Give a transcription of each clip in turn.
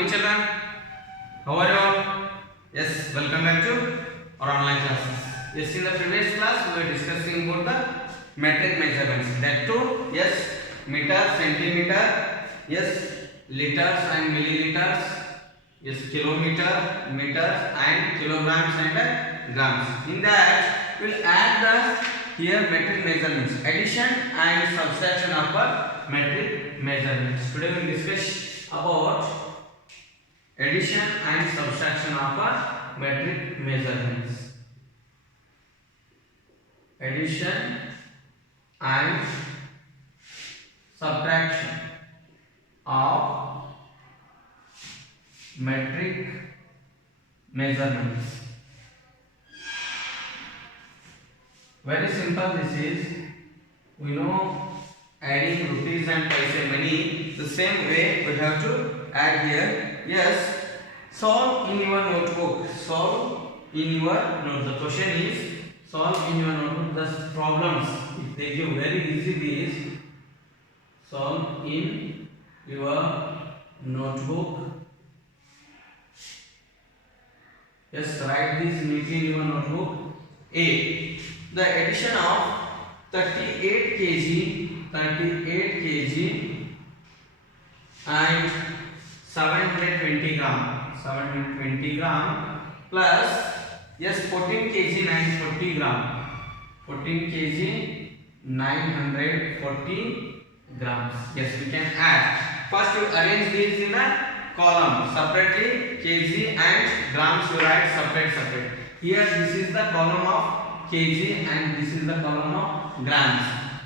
morning children. How are you all? Yes, welcome back to our online classes. Yes, in the previous class we were discussing about the metric measurements. That too, yes, meter, centimeter, yes, liters and milliliters, yes, kilometer, meters and kilograms and grams. In that, we'll add the here metric measurements, addition and subtraction of metric measurements. Today we will discuss about addition and subtraction of metric measurements. Addition and subtraction of metric measurements. Very simple this is. We know adding rupees and paise money, the same way we have to add here. Yes, solve in your notebook. Solve in your note. The question is solve in your notebook the problems. If they give very easy these, solve in your notebook. Yes, write this neatly in your notebook. A. The addition of 38 kg and 720 gram plus yes 14 kg 940 gram 14 kg 940 grams. Yes, we can add. First you arrange these in a column separately. Kg and grams you write separate. Here this is the column of kg and this is the column of grams.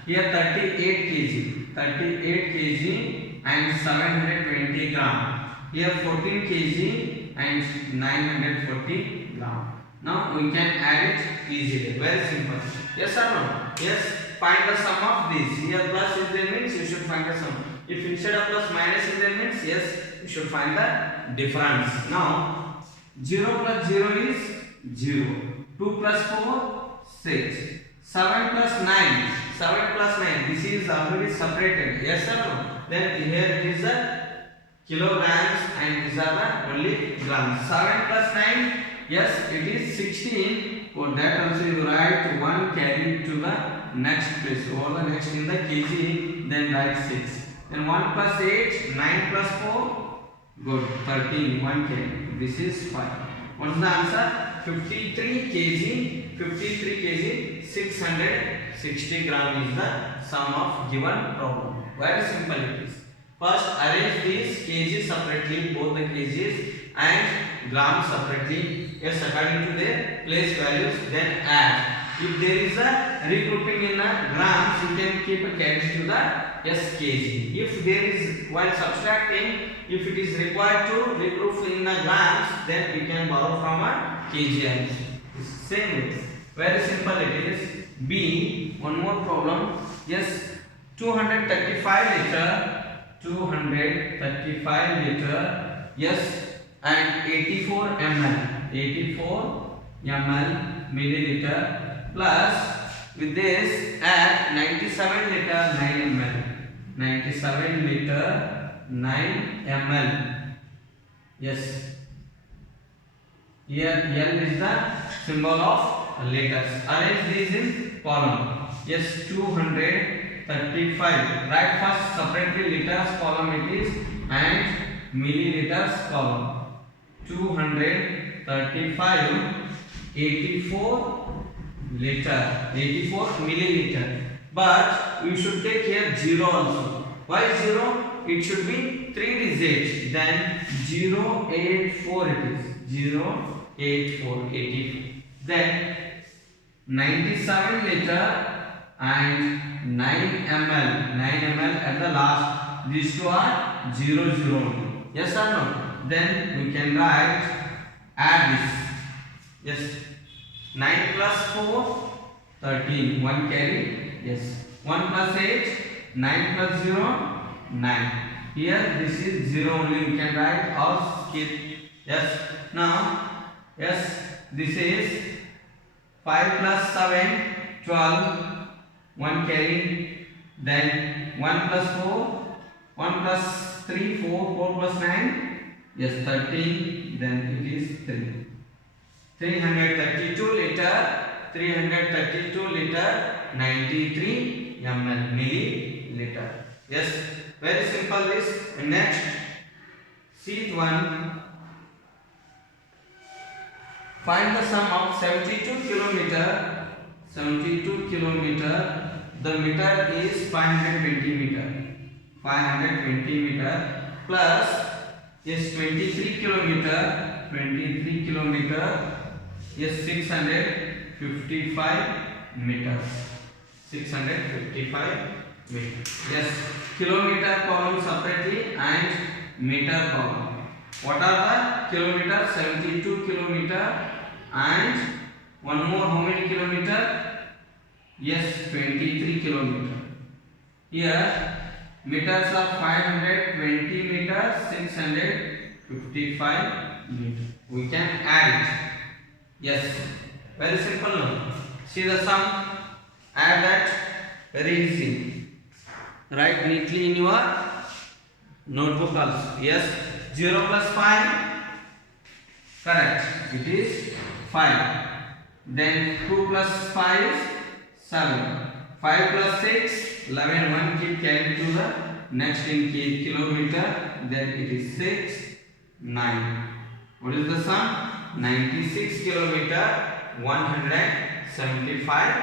Here 38 kg and 720 gram. Here 14 kg and 940 gram. Now we can add it easily. Very simple. Yes or no? Yes. Find the sum of this. Here plus is there means you should find the sum. If instead of plus minus is there means yes you should find the difference. Now 0 plus 0 is 0. 2 plus 4 6. 7 plus 9. 7 plus 9. This is already separated. Yes or no? Then here it is the kilograms and these are the only grams. 7 plus 9. Yes, it is 16. For that also you write 1 carry to the next place. Over the next in the kg. Then write 6. Then 1 plus 8. 9 plus 4. Good. 13. 1 carry. This is 5. What's the answer? 53 kg 660 gram is the sum of given problem. Very simple it is. First arrange these kg separately, both the kgs and grams separately, yes, according to their place values. Then add. If there is a regrouping in a grams, you can keep a carry to the yes kg. If there is while subtracting, if it is required to regroup in the grams, then we can borrow from a kg also. Same way. Very simple it is. B. One more problem. Yes, 235 liter. Yes, and 84 ml milliliter plus with this add 97 liter 9 ml. 97 liter 9 ml. Yes. Here L is the symbol of liters. Arrange these in column. Yes, 235. Write first separately liters column it is and milliliters column. 235 84 liter 84 milliliter. But we should take here 0 also. Why 0? It should be 3 digits. Then 084 it is. 084 Then 97 liter and 9 ml at the last. These two are 0. Yes or no? Then we can write add this. Yes. 9 plus 4 13. 1 carry. Yes. 1 plus 8 9 plus 0 9. Here this is 0 only. We can write or skip. Yes. Now, yes, this is 5 plus 7, 12, 1 carry, then 1 plus 4, 1 plus 3, 4, 4 plus 9, Yes, 13, then it is 3. 332 liter, 332 liter, 93 ml, milliliter. Yes, very simple this. Next, sheet 1. Find the sum of 72 kilometer. 72 kilometer. The meter is 520 meter. 520 meter plus is 23 kilometer. 23 kilometer is 655 meters. 655 meters. Yes, kilometer column separately and meter column. What are the kilometer? 72 kilometer and one more, how many kilometer? Yes, 23 kilometer. Here meters are 520 meters, 655 meters. We can add it. Yes, very simple now. See the sum, add that, very easy. Write neatly in your notebook also. Yes, 0 plus 5, correct, it is 5. Then 2 plus 5 is 7. 5 plus 6, 11. 1 keep carrying to the next in kilometer. Then it is 6, 9. What is the sum? 96 kilometer, 175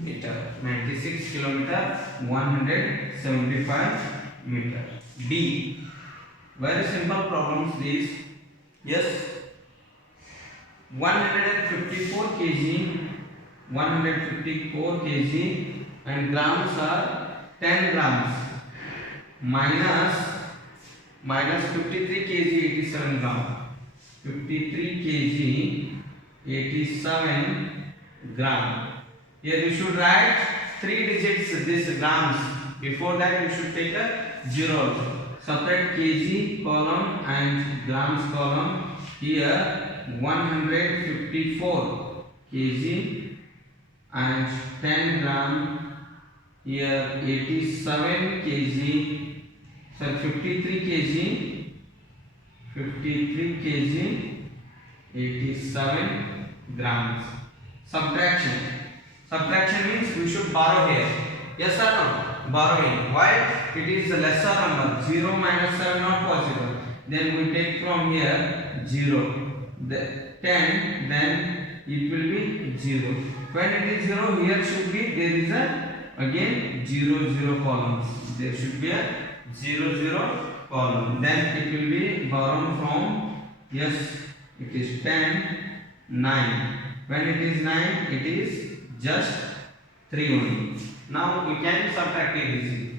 meter. 96 kilometer, 175 meter. B. Very simple problems these. Yes, 154 kg, 154 kg and grams are 10 grams minus 53 kg, 87 gram. 53 kg, 87 gram. Here you should write 3 digits this grams. Before that you should take a 0. Separate kg column and grams column. Here 154 kg and 10 gram. Here 87 kg. So 53 kg. 53 kg, 87 grams. Subtraction. Subtraction means we should borrow here. Yes or no? Borrowing. Why? It is a lesser number. 0 minus 7 not possible. Then we take from here 0. The 10, then it will be 0. When it is 0, here should be, there is a again 0 0 columns. There should be a 0 0 column. Then it will be borrowed from, yes, it is 10, 9. When it is 9, it is just 3 only. Now we can subtract it easily.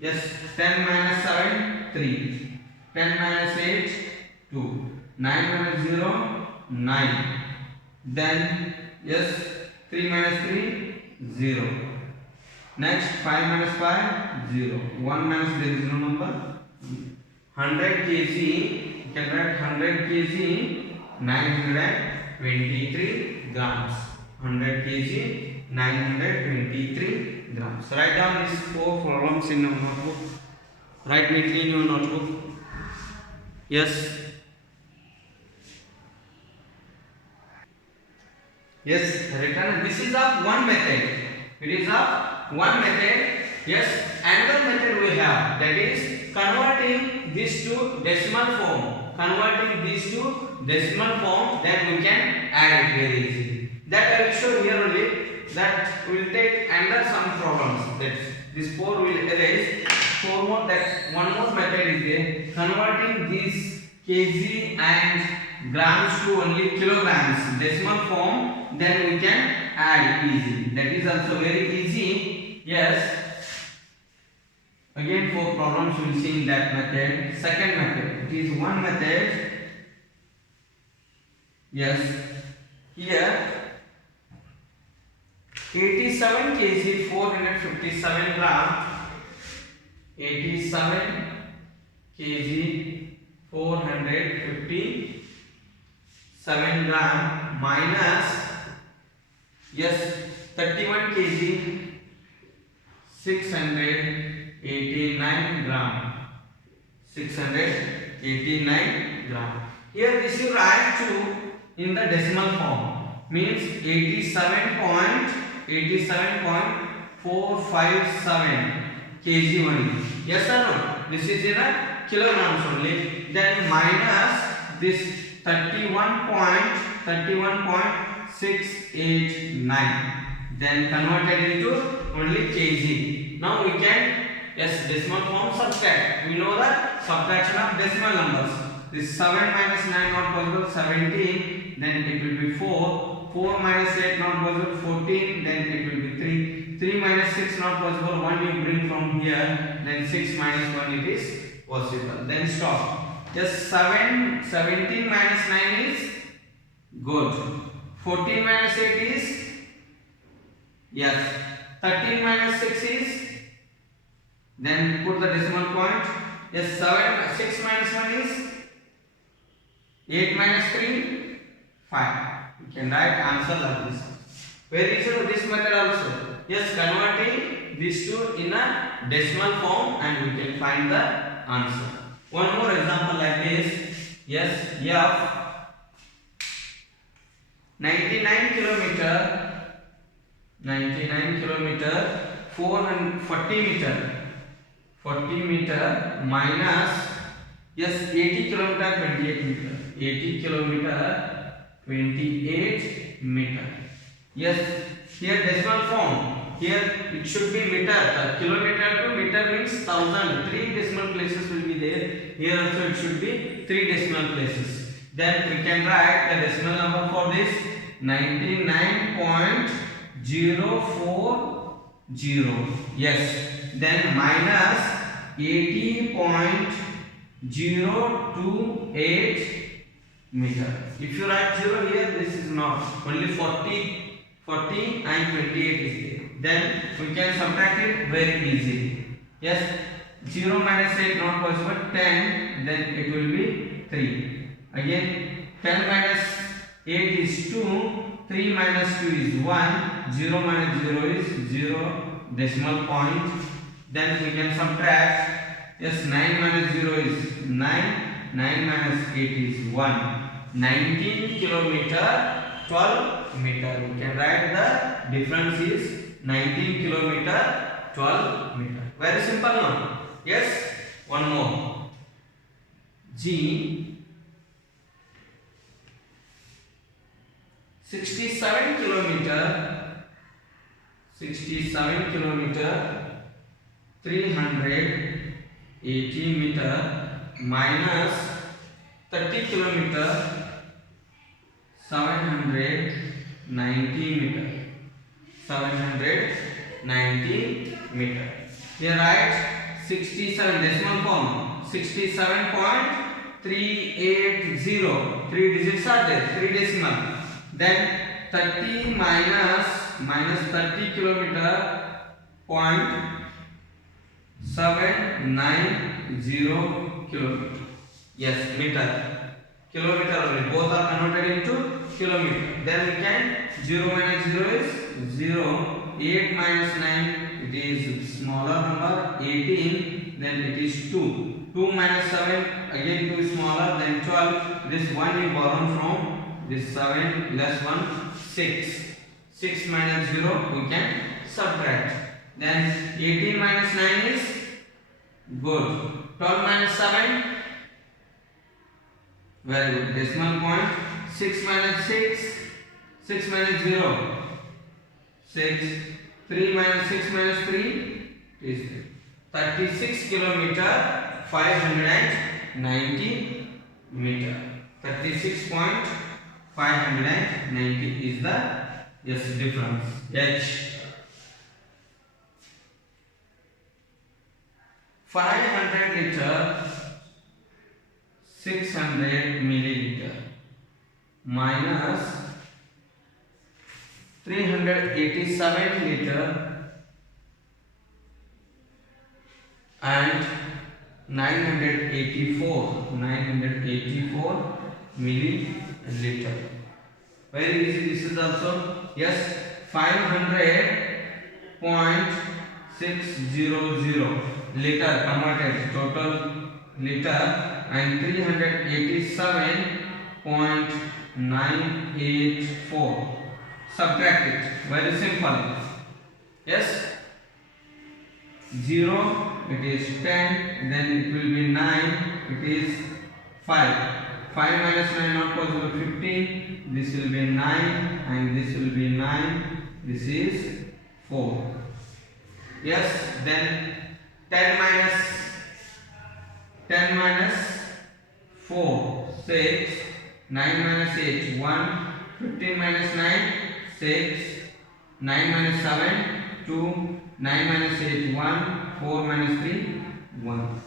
Yes, 10 minus 7, 3. 10 minus 8, 2. 9 minus 0, 9. Then, yes, 3 minus 3, 0. Next, 5 minus 5, 0. 1 minus, there is no number. 100 kg, you can write 100 kg, 923 grams. 100 kg, 923 grams. So write down these 4 problems in your notebook. Write neatly in your notebook. Yes. Yes, written. This is of one method. It is of one method. Yes, another method we have, that is converting this to decimal form. Converting this to decimal form, then we can add it very easily. That I will show here only. That will take under some problems. That this 4 will erase. 4 more. That one more method is there. Converting this kg and grams to only kilograms, decimal form. Then we can add easily. That is also very easy. Yes. Again 4 problems we will see in that method. Second method, it is one method. Yes, here 87 kg, 457 gram. 87 kg, 457 gram minus, yes, 31 kg, 689 gram. 689 89 gram. Here this you write to in the decimal form, means 87.457 kg only. Yes or no? This is in a kilograms only. Then minus this 31.689. Then converted into only kg. Now we can, yes, decimal form subtract. We know the subtraction of decimal numbers. This 7 minus 9 not possible, 17. Then it will be 4. 4 minus 8 not possible, 14. Then it will be 3. 3 minus 6 not possible, 1 you bring from here. Then 6 minus 1 it is possible. Then stop. Just 17 minus 9 is good. 14 minus 8 is yes. 13 minus 6 is, then put the decimal point. Yes, 6 minus 1 is 8 minus 3, 5. You can write answer like this. Very easy to this method also. Yes, converting these two in a decimal form and we can find the answer. One more example like this. Yes, F 99 kilometer 440 meter minus, yes, 80 kilometer 28 meter. 80 kilometer 28 meter. Yes, here decimal form. Here it should be meter. Kilometer to meter means 1000. 3 decimal places will be there. Here also it should be 3 decimal places. Then we can write the decimal number for this 99.040. Yes. Then minus 80.028 meter. If you write 0 here, this is not. Only 40 and 28 is there. Then we can subtract it very easily. Yes. 0 minus 8 not possible. 10. Then it will be 3. Again 10 minus 8 is 2. 3 minus 2 is 1. 0 minus 0 is 0 decimal point. Then we can subtract. Yes, 9 minus 0 is 9. 9 minus 8 is 1. 19 kilometer 12 meter. We can write the difference is 19 kilometer 12 meter. Very simple now. Yes. One more. G 67 kilometer 380 meter minus 30 kilometer 790 meter. 790 meter. Here write 67 decimal form. 67.380. 3 digits are there. 3 decimal. Then 30 minus 30 kilometer point 790 kilometer. Yes, meter. Kilometer only. Both are converted into kilometer. Then we can 0 minus 0 is 0. 8 minus 9 it is smaller number 18. Then it is 2. 2 minus 7 again 2 is smaller than 12. This 1 you borrow from this 7 less 1 6. 6 minus 0 we can subtract. Then 18 minus 9 is good. 12 minus 7 very good. Decimal point. 6 minus 6. 6 minus 0 6. 3 minus 6 minus 3 is 36 kilometer 590 meter. 36.590 is the yes difference. H 500 liter 600 milliliter minus 387 liter and 984 milliliter. Very easy. This is also yes 500.600 liter converted total liter and 387.984. Subtract it. Very simple. Yes. 0, it is 10, then it will be 9, it is 5. 5 minus 9 not possible, 15. This will be 9 and this will be 9. This is 4. Yes, then 10 minus 4, 6. 9 minus 8, 1. 15 minus 9, 6. 9 minus 7, 2. 9 minus 8, 1. 4 minus 3, 1.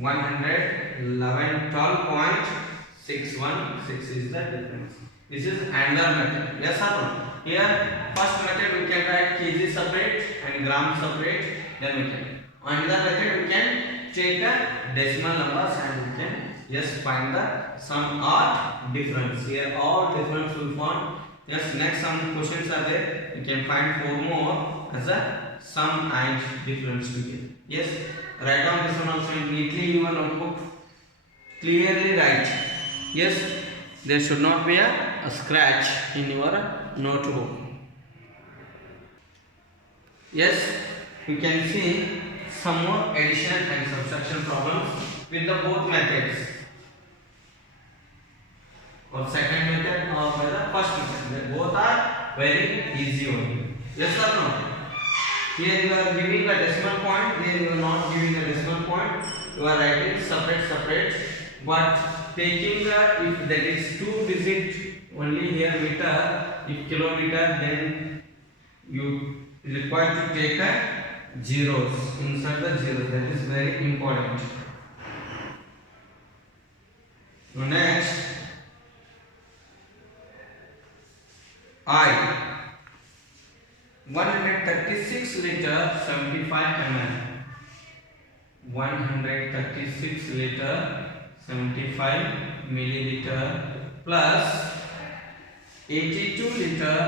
111, 12.616 is the difference. This is another method. Yes or no? Here, first method we can write kg separate and gram separate. Then we can. Another method we can take the decimal numbers and we can just find the sum or difference. Here all difference will form. Yes, next some questions are there. You can find 4 more as a sum and difference together. Yes, write down this one also neatly in your notebook. Clearly write. Yes, there should not be a scratch in your notebook. Yes, you can see some more addition and subtraction problems with the both methods. Or second method or by the first method. They both are very easy only. Yes or no? Here you are giving a decimal point, here you are not giving a decimal point. You are writing separate, but taking if that is 2 digit only here meter, if kilometer, then you require to take a zeros inside the zero. That is very important. Next, I 136 liter 75 ml. 136 liter 75 milliliter plus 82 liter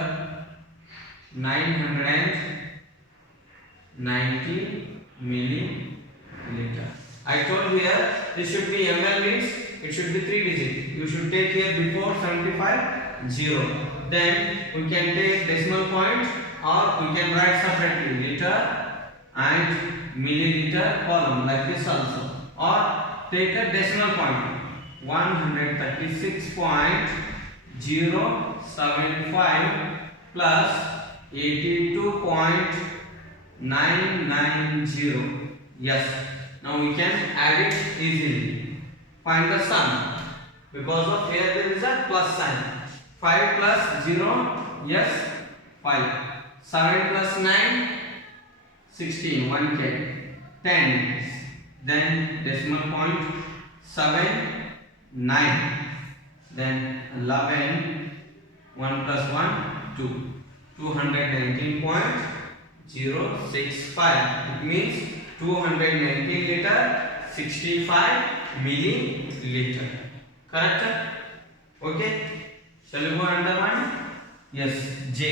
990 milliliter. I told here this should be ml, means it should be 3 digit. You should take here before 75 0. Then we can take decimal point or we can write separately liter and milliliter column like this also, or take a decimal point 136.075 plus 82.990. Yes, now we can add it easily. Find the sum. Because of here there is a plus sign. 5 plus 0, yes, 5. 7 plus 9, 16, 1k. 10, then decimal point 7, 9. Then 11, 1 plus 1, 2. 219.065. It means 219 liter 65 milliliter. Correct? Okay. Shall we go underline? Yes. J.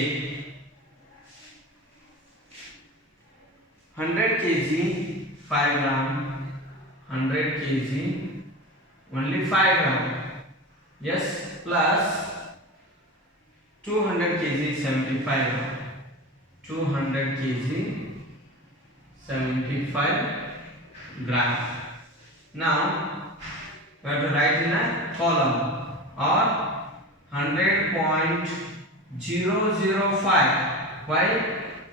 100 kg 5 gram. 100 kg only 5 gram. Yes. Plus 200 kg 75 gram. 200 kg 75 gram. Now we have to write in a column or 100.005. Why?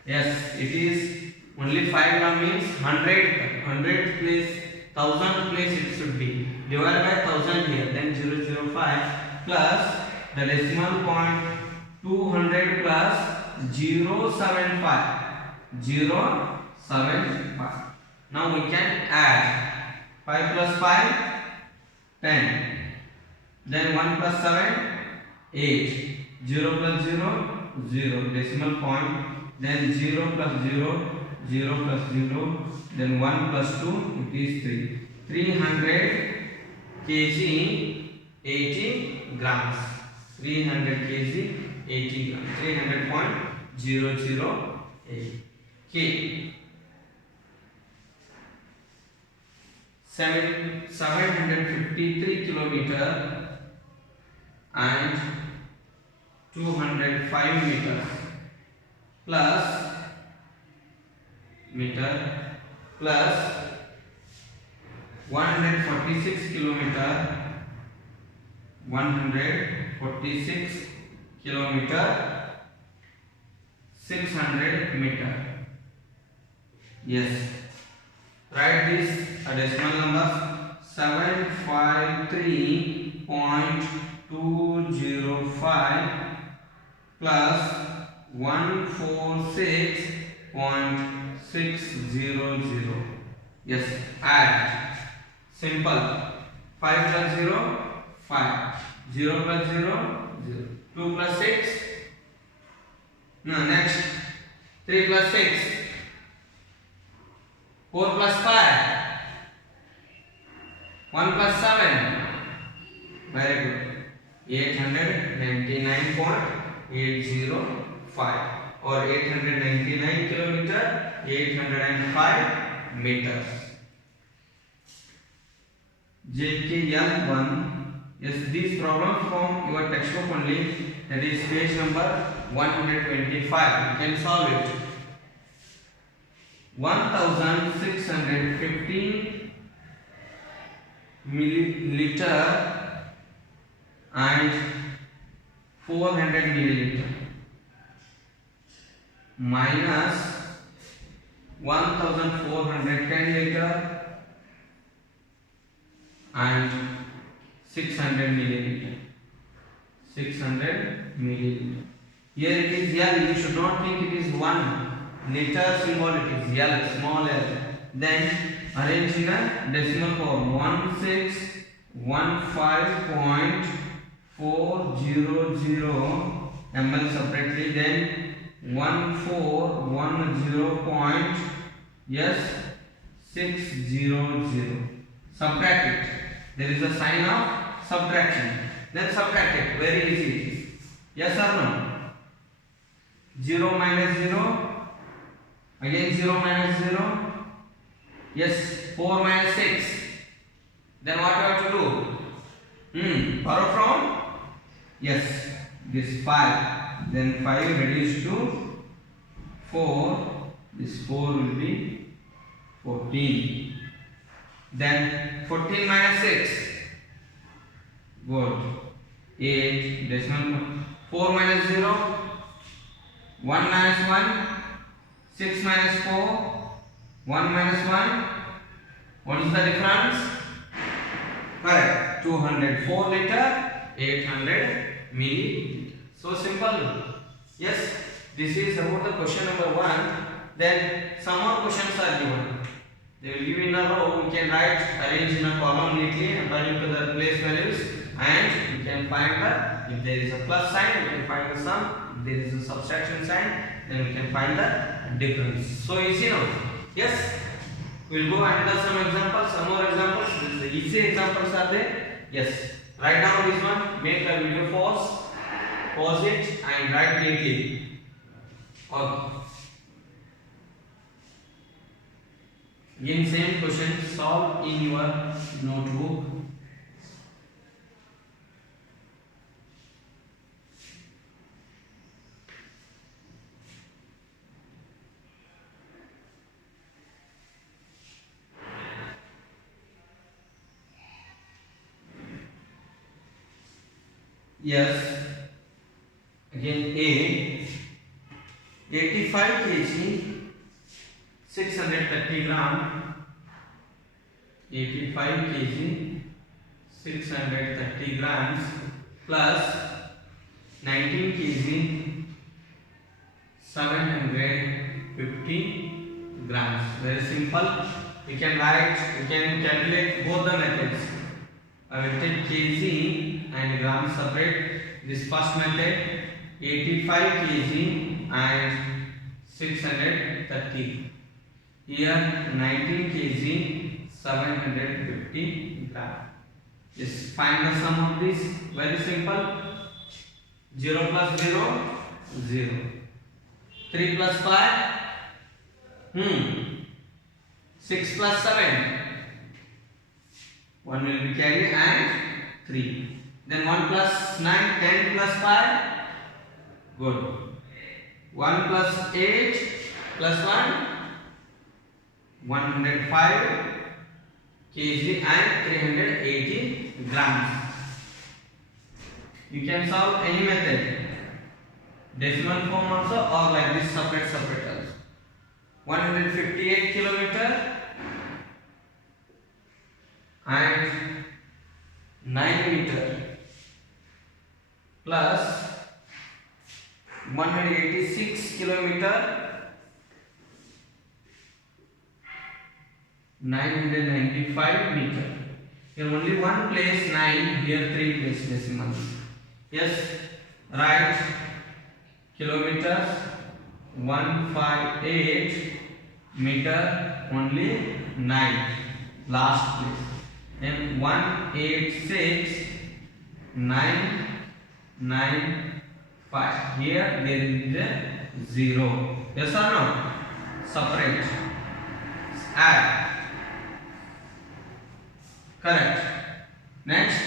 Yes, it is only 5 gram means 100 place, 1000 place it should be. Divided by 1000 here, then 005 plus the decimal point 200 plus 075. 075. Now we can add 5 plus 5, 10. Then 1 plus 7, 8. 0 plus 0, 0. Decimal point. Then 0 plus 0, 0 plus 0. Then 1 plus 2, it is 3. 300 kg 80 grams. 300 kg 80 grams. 300.008 K. 753 kilometer and 205 meters plus 146 kilometer 600 meter. Yes, write this decimal numbers. 753.205 plus 146.600. Yes, add. Simple. 5 plus 0, 5. 0 plus 0, 0. 2 plus 6. No, next. 3 plus 6. 4 plus 5. 1 plus 7. Very good. 899.805 or 899 kilometer, 805 meters. JKL1. Yes, these problems from your textbook only. That is page number 125. You can solve it. 1615 milliliter and 400 milliliter minus 1410 liter and 600 milliliter. 600 milliliter. Here it is L. You should not think it is 1 liter symbol. It is L, small l. Then arrange in a decimal form. 1615.400 ml separately. Then 1410.600. Subtract it. There is a sign of subtraction. Then subtract it. Very easy. Yes or no? 0 minus 0. Again 0 minus 0. Yes. 4 minus 6. Then what you have to do? Borrow from? Yes. This 5. Then 5 reduced to 4. This 4 will be 14. Then 14 minus 6. Good. 8. Decimal. 4 minus 0. 1 minus 1. 6 minus 4. 1 minus 1. What is the difference? Correct. 204 liter. 800 milliliter. So simple. Yes. This is about the question number 1. Then some more questions are given. They will give in a row. We can write, arrange in a column neatly according to the place values, and you can find the, if there is a plus sign, we can find the sum. If there is a subtraction sign, then we can find the difference. So easy now. Yes. We'll go under some examples, some more examples. This is the easy examples are there. Yes. Write down this one. Make the video pause it, and write neatly. Okay. Again same question, solve in your notebook. Yes. Again A. 85 kg. 630 gram, 85 kg, 630 grams plus 19 kg, 750 grams. Very simple. We can write, we can calculate both the methods. I will take kg and gram separate. This first method, 85 kg and 630. Here 19 kg, 750 gram. Just find the sum of this. Very simple. 0 plus 0, 0. 3 plus 5, 6 plus 7, 1 will be carry and 3. Then 1 plus 9, 10 plus 5. Good. 1 plus 8 plus 1, 105 kg and 380 grams. You can solve any method, decimal form also or like this separate also. 158 kilometer and 9 meter plus 186 kilometer 995 meter. Here only one place 9, here 3 place decimal. Yes, right. Kilometers 158 meter only 9 last place. And 186 995. Here there is a 0. Yes or no? Separate. Add. Correct. Next.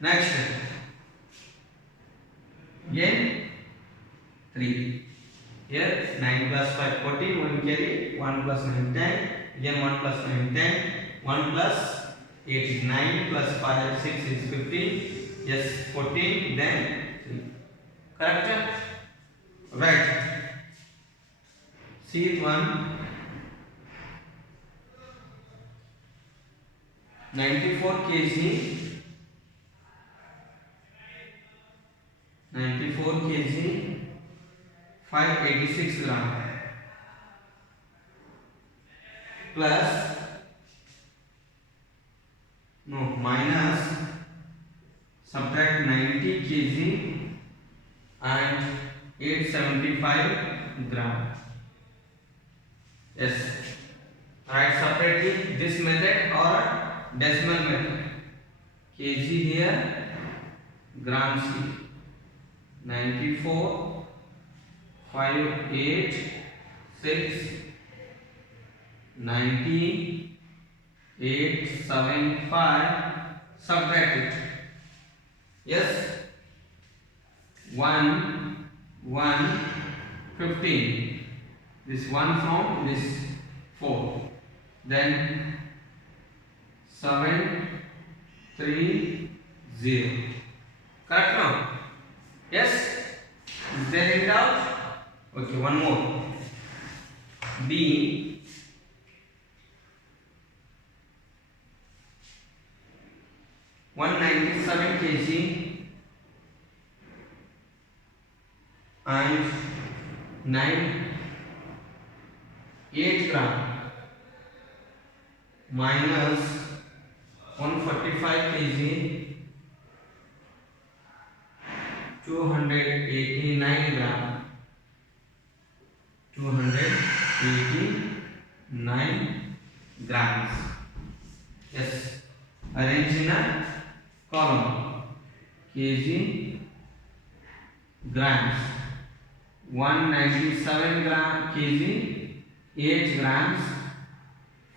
Next. Again 3. Here 9 plus 5 14. 1 carry. 1 plus 9 10. Again 1 plus 9 10. 1 plus 8 is 9 plus 5 6 is 15. Yes, 14, then 3. Correct? Right. See it one. 94 kg. 94 kg. 586 gram. Plus. No, minus. Subtract 90 kg and 875 gram. Yes. Write separately this method or decimal method. Kg here, grams here. 94, 5, 8, 6, 90, 8, 7, 5. Subtract it. Yes, 1, 1, 15. This 1 from this 4. Then 7, 3, 0. Correct now? Yes? Is there any doubt? Okay, one more. B. (197 kg) and 8 gram minus 145 kg 289 gram 289 grams. Yes, arrange in a column. Kg, grams. 197 kg, 8 grams,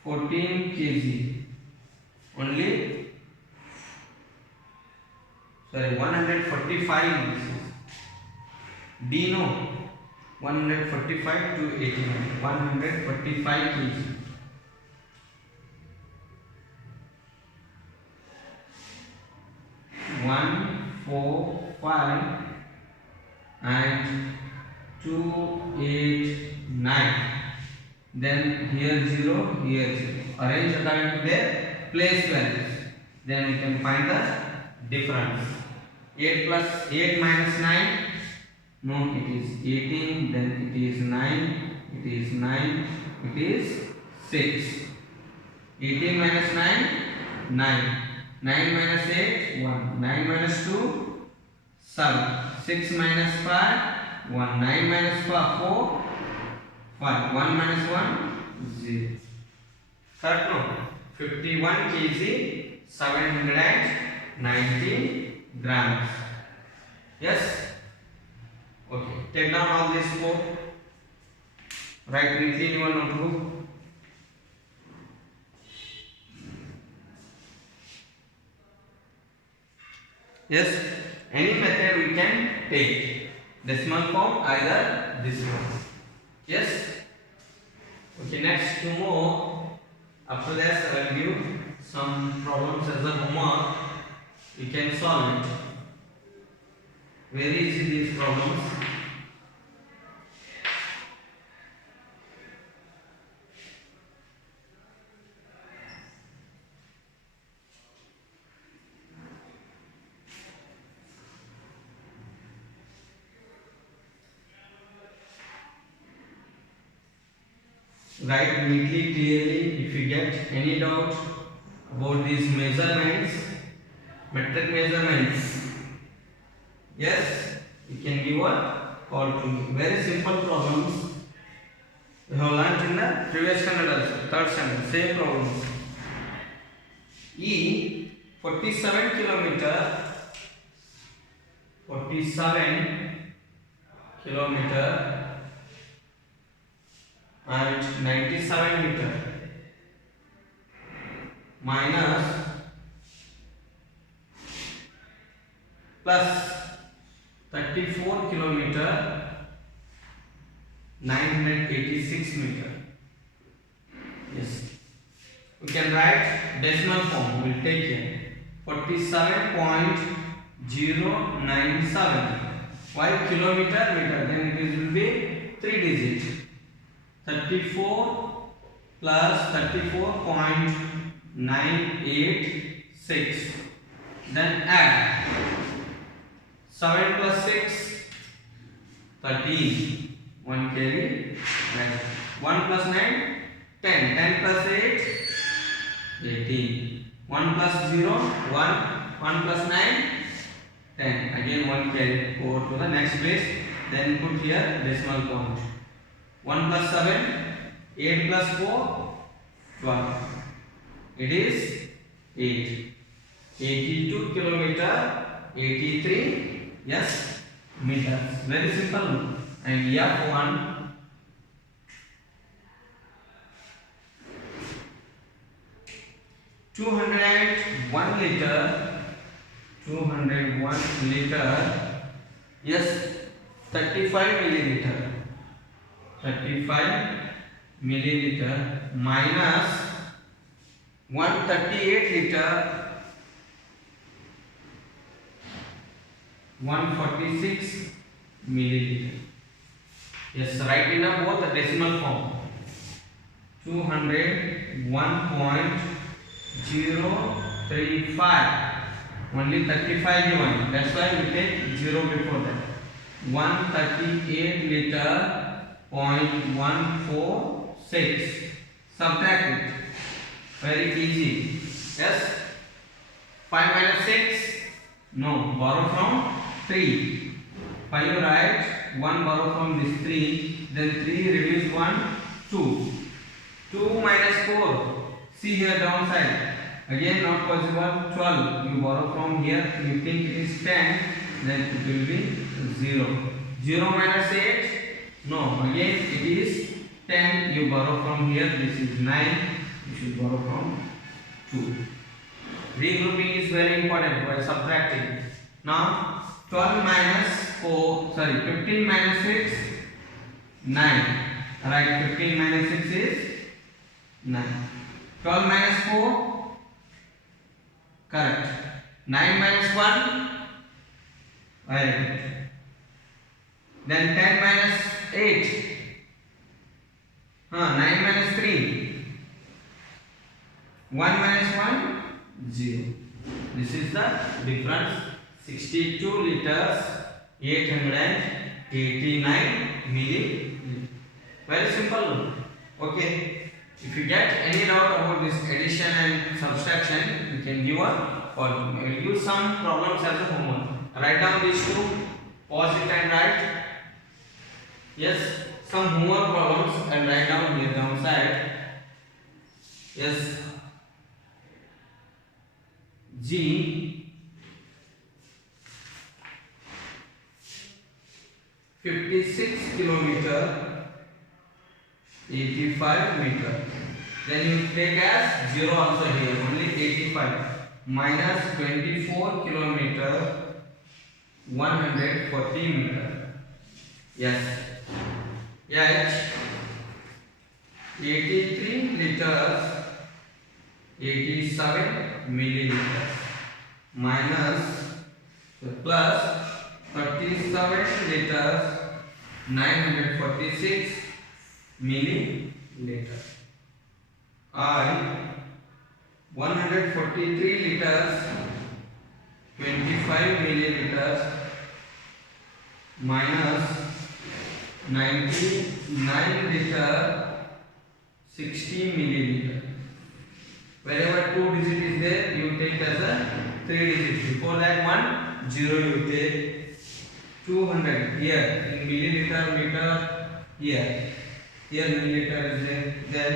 14 kg. Only, sorry, 145. This is D, no. 145 to 89. 145 kg. One, 4, 5 and 2, 8, 9. Then here 0, here 0. Arrange according to their place values. Then we can find the difference. 8 plus 8 minus 9. No, it is 18. Then it is 9. It is 9. It is 6. 18 minus 9, 9. 9 minus 8, 1. 9 minus 2, 7. 6 minus 5, 1. 9 minus 4, 5. 1 minus 1, 0. Correct no? 51 kg, 790 grams. Yes? Okay. Take down all these 4. Write neatly in your notebook. Yes, any method we can take. Decimal form, either this one. Yes. Okay, next 2 more. After that, I will give some problems as a homework. You can solve it. Very easy these problems. Write neatly, clearly. If you get any doubt about these measurements, metric measurements, yes, you can give a call to me. Very simple problems. We have learnt in the previous standard also, 3rd standard, same problems. E 47 kilometer and 97 meter minus plus 34 kilometer 986 meter. Yes, we can write decimal form. We will take here 47.097. Why kilometer meter? Then it will be 3 digits. 34 plus 34.986. Then add 7 plus 6, 13. 1 carry. 1 plus 9, 10. 10 plus 8, 18. 1 plus 0, 1. 1 plus 9, 10. Again 1 carry. Go to the next place. Then put here decimal point. 1 plus 7, 8 plus 4, 12. It is 8. 82 kilometer, 83, yes, meters. Very simple. And F1 201 liter, yes, 35 milliliter. 35 milliliter minus 138 liter 146 milliliter. Yes, write in both the decimal form. 201.035. Only 35 given. That's why we take 0 before that. 138 liter 0.146. Subtract it. Very easy. Yes. 5 minus 6. No. Borrow from 3. 5 you write. 1 borrow from this 3. Then 3 reduce 1. 2. 2 minus 4. See here downside. Again not possible. 12. You borrow from here. You think it is 10. Then it will be 0. 0 minus 8. No. Again it is 10. You borrow from here. This is 9. You should borrow from 2. Regrouping is very important by subtracting. Now 12 minus 4. Sorry. 15 minus 6. 9. Right. 15 minus 6 is 9. 12 minus 4. Correct. 9 minus 1. Very good. Then 10 minus 8. 9 minus 3. 1 minus 1. 0. This is the difference. 62 liters 889 milliliters. Very simple. Okay. If you get any doubt about this addition and subtraction, you can give a call. I will give some problems as a homework. Write down these two. Pause it and write. Yes, some homework problems and write down here downside. Yes. G 57 kilometer, 85 meter. Then you take as 0 also here, only 85 minus 24 kilometer, 140 meter. Yes. H 83 liters, 87 milliliters minus plus 37 liters, 946 milliliters. I 143 liters, 25 milliliters minus 99 liter, 60 milliliter. Wherever 2 digit is there, you take as a 3 digit. Before that 1 0 you take. 200 here in milliliter, meter here. Here milliliter is there. Then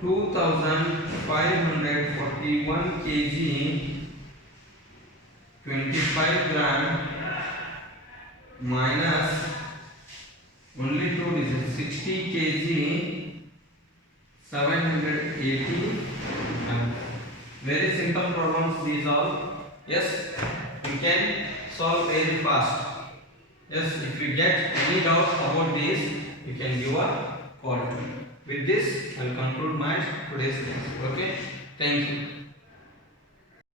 2541 kg, 25 gram minus only 2 digits, 60 kg, 780 gram. Very simple problems these all. Yes, you can solve very fast. Yes, if you get any doubt about this, you can give a call to me. With this, I will conclude my today's class. Okay, thank you.